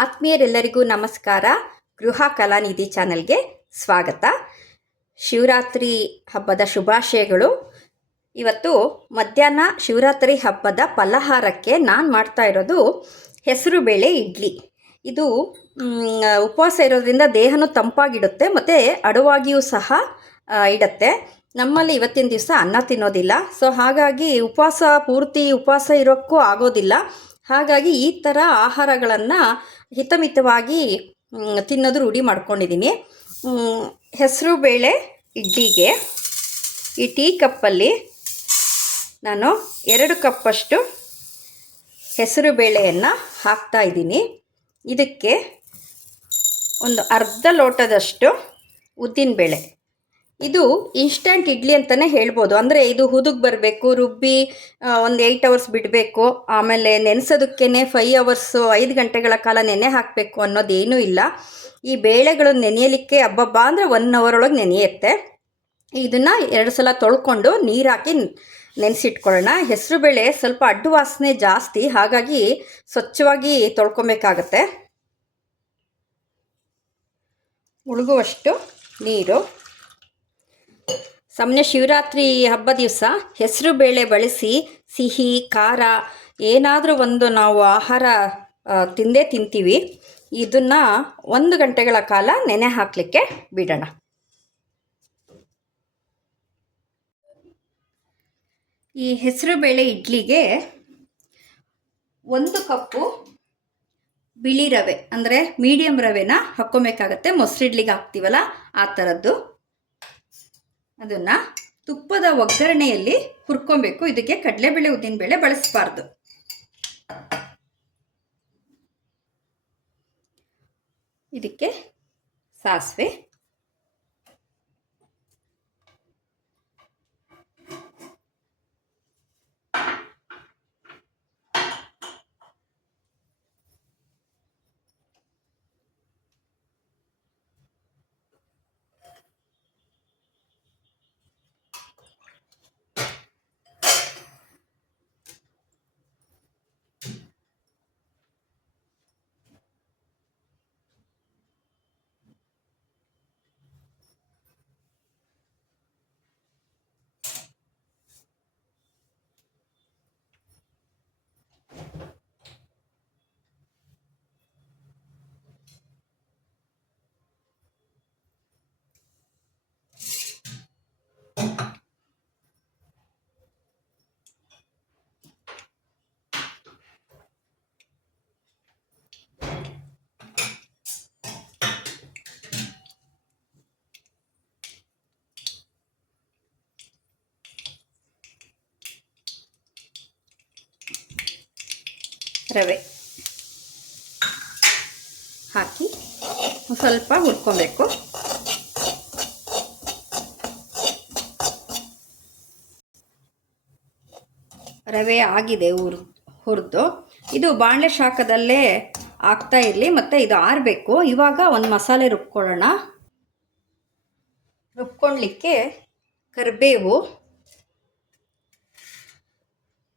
ಆತ್ಮೀಯರೆಲ್ಲರಿಗೂ ನಮಸ್ಕಾರ. ಗೃಹ ಕಲಾನಿಧಿ ಚಾನೆಲ್ಗೆ ಸ್ವಾಗತ. ಶಿವರಾತ್ರಿ ಹಬ್ಬದ ಶುಭಾಶಯಗಳು. ಇವತ್ತು ಮಧ್ಯಾಹ್ನ ಶಿವರಾತ್ರಿ ಹಬ್ಬದ ಫಲಹಾರಕ್ಕೆ ನಾನು ಮಾಡ್ತಾ ಇರೋದು ಹೆಸರುಬೇಳೆ ಇಡ್ಲಿ. ಇದು ಉಪವಾಸ ಇರೋದ್ರಿಂದ ದೇಹನೂ ತಂಪಾಗಿಡುತ್ತೆ ಮತ್ತು ಅಡುವಾಗಿಯೂ ಸಹ ಇಡುತ್ತೆ. ನಮ್ಮಲ್ಲಿ ಇವತ್ತಿನ ದಿವಸ ಅನ್ನ ತಿನ್ನೋದಿಲ್ಲ, ಸೊ ಹಾಗಾಗಿ ಪೂರ್ತಿ ಉಪವಾಸ ಇರೋಕ್ಕೂ ಆಗೋದಿಲ್ಲ. ಹಾಗಾಗಿ ಈ ಥರ ಆಹಾರಗಳನ್ನು ಹಿತಮಿತವಾಗಿ ತಿನ್ನೋದು ರೂಢಿ ಮಾಡ್ಕೊಂಡಿದ್ದೀನಿ. ಹೆಸರು ಬೇಳೆ ಇಡ್ಲಿಗೆ ಈ ಟೀ ಕಪ್ಪಲ್ಲಿ ನಾನು 2 ಕಪ್ಪಷ್ಟು ಹೆಸರು ಬೇಳೆಯನ್ನು ಹಾಕ್ತಾಯಿದ್ದೀನಿ. ಇದಕ್ಕೆ ಒಂದು ಅರ್ಧ ಲೋಟದಷ್ಟು ಉದ್ದಿನಬೇಳೆ. ಇದು ಇನ್ಸ್ಟಂಟ್ ಇಡ್ಲಿ ಅಂತಲೇ ಹೇಳ್ಬೋದು. ಅಂದರೆ ಇದು ಹುದುಗ್ ಬರಬೇಕು, ರುಬ್ಬಿ ಒಂದು 8 ಅವರ್ಸ್ ಬಿಡಬೇಕು, ಆಮೇಲೆ ನೆನೆಸೋದಕ್ಕೇ 5 ಅವರ್ಸು 5 ಗಂಟೆಗಳ ಕಾಲ ನೆನೆ ಹಾಕಬೇಕು ಅನ್ನೋದೇನೂ ಇಲ್ಲ. ಈ ಬೇಳೆಗಳು ನೆನೆಯಲಿಕ್ಕೆ ಹಬ್ಬಬ್ಬ ಅಂದರೆ 1 ಅವರ್ ಒಳಗೆ ನೆನೆಯುತ್ತೆ. ಇದನ್ನು 2 ಸಲ ತೊಳ್ಕೊಂಡು ನೀರು ಹಾಕಿ ನೆನೆಸಿಟ್ಕೊಳ್ಳೋಣ. ಹೆಸರು ಬೇಳೆ ಸ್ವಲ್ಪ ಅಡ್ಡು ವಾಸನೆ ಜಾಸ್ತಿ, ಹಾಗಾಗಿ ಸ್ವಚ್ಛವಾಗಿ ತೊಳ್ಕೊಬೇಕಾಗತ್ತೆ. ಮುಳುಗುವಷ್ಟು ನೀರು. ಸಾಮಾನ್ಯ ಶಿವರಾತ್ರಿ ಹಬ್ಬ ದಿವಸ ಹೆಸರು ಬೇಳೆ ಬಳಸಿ ಸಿಹಿ ಖಾರ ಏನಾದರೂ ಒಂದು ನಾವು ಆಹಾರ ತಿಂದೇ ತಿಂತೀವಿ. ಇದನ್ನು 1 ಗಂಟೆಗಳ ಕಾಲ ನೆನೆ ಹಾಕಲಿಕ್ಕೆ ಬಿಡೋಣ. ಈ ಹೆಸರು ಬೇಳೆ ಇಡ್ಲಿಗೆ 1 ಕಪ್ಪು ಬಿಳಿ ರವೆ ಅಂದರೆ ಮೀಡಿಯಮ್ ರವೆನ ಹಾಕ್ಕೊಬೇಕಾಗತ್ತೆ. ಮೊಸರು ಇಡ್ಲಿಗೆ ಹಾಕ್ತೀವಲ್ಲ ಆ ಥರದ್ದು. ಅದನ್ನು ತುಪ್ಪದ ಒಗ್ಗರಣೆಯಲ್ಲಿ ಹುರ್ಕೊಬೇಕು. ಇದಕ್ಕೆ ಕಡಲೆಬೇಳೆ ಉದ್ದಿನಬೇಳೆ ಬಳಸಬಾರ್ದು. ಇದಕ್ಕೆ ಸಾಸಿವೆ, ರವೆ ಹಾಕಿ ಸ್ವಲ್ಪ ಹುರ್ಕೊಬೇಕು. ರವೆ ಆಗಿದೆ ಹುರಿದು. ಇದು ಬಾಣಲೆ ಶಾಖದಲ್ಲೇ ಆಗ್ತಾ ಇರಲಿ, ಮತ್ತು ಇದು ಆರಬೇಕು. ಇವಾಗ ಒಂದು ಮಸಾಲೆ ರುಬ್ಕೊಳ್ಳೋಣ. ರುಬ್ಕೊಳ್ಳಿಕ್ಕೆ ಕರಿಬೇವು,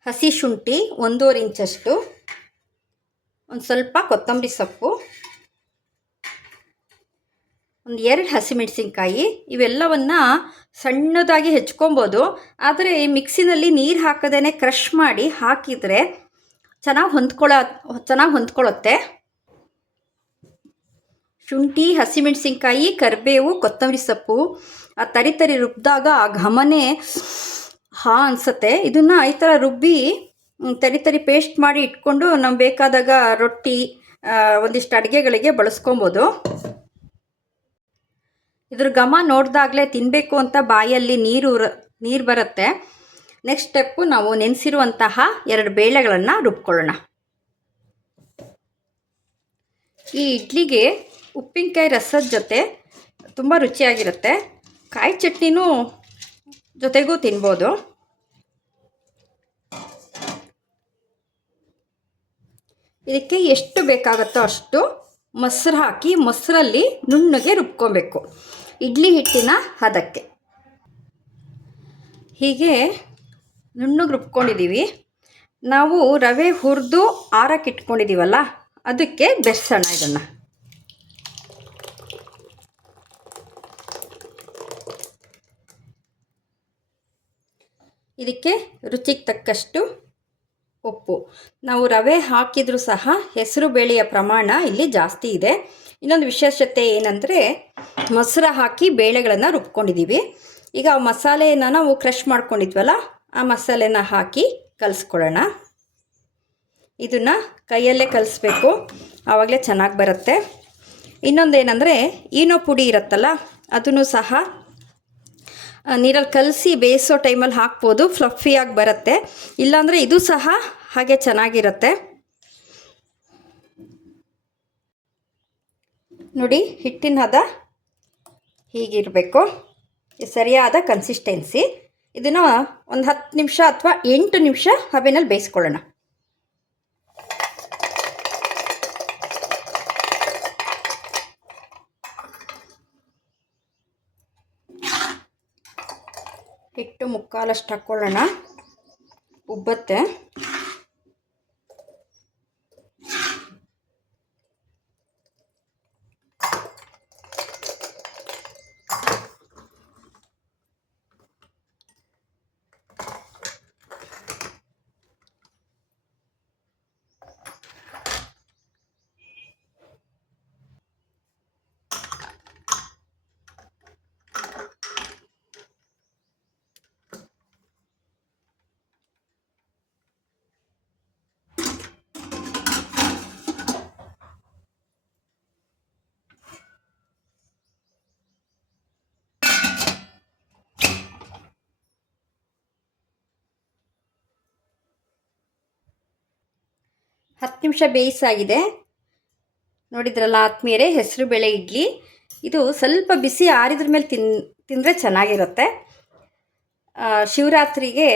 ಹಸಿ ಶುಂಠಿ 1.5 ಇಂಚಷ್ಟು, ಒಂದು ಸ್ವಲ್ಪ ಕೊತ್ತಂಬರಿ ಸೊಪ್ಪು, ಒಂದು 2 ಹಸಿಮೆಣಸಿನ್ಕಾಯಿ. ಇವೆಲ್ಲವನ್ನು ಸಣ್ಣದಾಗಿ ಹೆಚ್ಕೊಬೋದು. ಆದರೆ ಮಿಕ್ಸಿನಲ್ಲಿ ನೀರು ಹಾಕದೇ ಕ್ರಷ್ ಮಾಡಿ ಹಾಕಿದರೆ ಚೆನ್ನಾಗಿ ಹೊಂದ್ಕೊಳ್ಳುತ್ತೆ. ಶುಂಠಿ, ಹಸಿಮೆಣಸಿನ್ಕಾಯಿ, ಕರಿಬೇವು, ಕೊತ್ತಂಬರಿ ಸೊಪ್ಪು ಆ ತರಿ ರುಬ್ಬಿದಾಗ ಆ ಘಮನೆ ಅನಿಸುತ್ತೆ. ಇದನ್ನು ಈ ಥರ ರುಬ್ಬಿ ತರಿ ಪೇಸ್ಟ್ ಮಾಡಿ ಇಟ್ಕೊಂಡು ನಮ್ಗೆ ಬೇಕಾದಾಗ ರೊಟ್ಟಿ, ಒಂದಿಷ್ಟು ಅಡುಗೆಗಳಿಗೆ ಬಳಸ್ಕೊಬೋದು. ಇದ್ರ ಘಮ ನೋಡಿದಾಗಲೇ ತಿನ್ನಬೇಕು ಅಂತ ಬಾಯಲ್ಲಿ ನೀರು ಬರುತ್ತೆ. ನೆಕ್ಸ್ಟ್ ಸ್ಟೆಪ್ಪು, ನಾವು ನೆನೆಸಿರುವಂತಹ 2 ಬೇಳೆಗಳನ್ನು ರುಬ್ಕೊಳ್ಳೋಣ. ಈ ಇಡ್ಲಿಗೆ ಉಪ್ಪಿನಕಾಯಿ ರಸದ ಜೊತೆ ತುಂಬ ರುಚಿಯಾಗಿರುತ್ತೆ. ಕಾಯಿ ಚಟ್ನಿನೂ ಜೊತೆಗೂ ತಿನ್ಬೋದು. ಇದಕ್ಕೆ ಎಷ್ಟು ಬೇಕಾಗುತ್ತೋ ಅಷ್ಟು ಮೊಸರು ಹಾಕಿ ಮೊಸರಲ್ಲಿ ನುಣ್ಣಗೆ ರುಬ್ಕೊಬೇಕು, ಇಡ್ಲಿ ಹಿಟ್ಟಿನ ಹದಕ್ಕೆ. ಹೀಗೆ ನುಣ್ಣಗೆ ರುಬ್ಕೊಂಡಿದ್ದೀವಿ. ನಾವು ರವೆ ಹುರಿದು ಆರಕ್ಕೆ ಇಟ್ಕೊಂಡಿದ್ದೀವಲ್ಲ ಅದಕ್ಕೆ ಬೆರೆಸೋಣ ಇದನ್ನು. ಇದಕ್ಕೆ ರುಚಿಗೆ ತಕ್ಕಷ್ಟು ಉಪ್ಪು. ನಾವು ರವೆ ಹಾಕಿದರೂ ಸಹ ಹೆಸರು ಬೇಳೆಯ ಪ್ರಮಾಣ ಇಲ್ಲಿ ಜಾಸ್ತಿ ಇದೆ. ಇನ್ನೊಂದು ವಿಶೇಷತೆ ಏನಂದರೆ ಮೊಸರು ಹಾಕಿ ಬೇಳೆಗಳನ್ನು ರುಬ್ಕೊಂಡಿದ್ದೀವಿ. ಈಗ ಆ ಮಸಾಲೆಯನ್ನು ನಾವು ಕ್ರಷ್ ಮಾಡ್ಕೊಂಡಿದ್ವಲ್ಲ, ಆ ಮಸಾಲೆನ ಹಾಕಿ ಕಲಿಸ್ಕೊಳ್ಳೋಣ. ಇದನ್ನು ಕೈಯಲ್ಲೇ ಕಲಿಸ್ಬೇಕು, ಆವಾಗಲೇ ಚೆನ್ನಾಗಿ ಬರುತ್ತೆ. ಇನ್ನೊಂದೇನೆಂದರೆ ಈನೋ ಪುಡಿ ಇರುತ್ತಲ್ಲ, ಅದನ್ನು ಸಹ ನೀರಲ್ಲಿ ಕಲಸಿ ಬೇಯಿಸೋ ಟೈಮಲ್ಲಿ ಹಾಕ್ಬೋದು, ಫ್ಲಫಿಯಾಗಿ ಬರುತ್ತೆ. ಇಲ್ಲಾಂದರೆ ಇದು ಸಹ ಹಾಗೆ ಚೆನ್ನಾಗಿರುತ್ತೆ. ನೋಡಿ, ಹಿಟ್ಟಿನ ಹದ ಹೀಗಿರಬೇಕು, ಸರಿಯಾದ ಕನ್ಸಿಸ್ಟೆನ್ಸಿ. ಇದನ್ನು ಒಂದು 10 ನಿಮಿಷ ಅಥವಾ 8 ನಿಮಿಷ ಹಬೆನಲ್ಲಿ ಬೇಯಿಸ್ಕೊಳ್ಳೋಣ. ಹಿಟ್ಟು ಮುಕ್ಕಾಲಷ್ಟು ಹಾಕ್ಕೊಳ್ಳೋಣ, ಉಬ್ಬತ್ತೆ. ಹತ್ತು ನಿಮಿಷ ಬೇಯಿಸಾಗಿದೆ. ನೋಡಿದ್ರಲ್ಲ ಆತ್ಮೀಯರೇ, ಹೆಸರುಬೇಳೆ ಇಡ್ಲಿ. ಇದು ಸ್ವಲ್ಪ ಬಿಸಿ ಆರಿದ್ರ ಮೇಲೆ ತಿಂದರೆ ಚೆನ್ನಾಗಿರುತ್ತೆ. ಶಿವರಾತ್ರಿಗೆ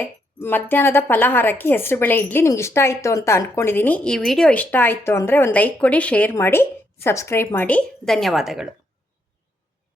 ಮಧ್ಯಾಹ್ನದ ಫಲಾಹಾರಕ್ಕೆ ಹೆಸರುಬೇಳೆ ಇಡ್ಲಿ ನಿಮ್ಗೆ ಇಷ್ಟ ಆಯಿತು ಅಂತ ಅಂದ್ಕೊಂಡಿದ್ದೀನಿ. ಈ ವಿಡಿಯೋ ಇಷ್ಟ ಆಯಿತು ಅಂದರೆ ಒಂದು ಲೈಕ್ ಕೊಡಿ, ಶೇರ್ ಮಾಡಿ, ಸಬ್ಸ್ಕ್ರೈಬ್ ಮಾಡಿ. ಧನ್ಯವಾದಗಳು.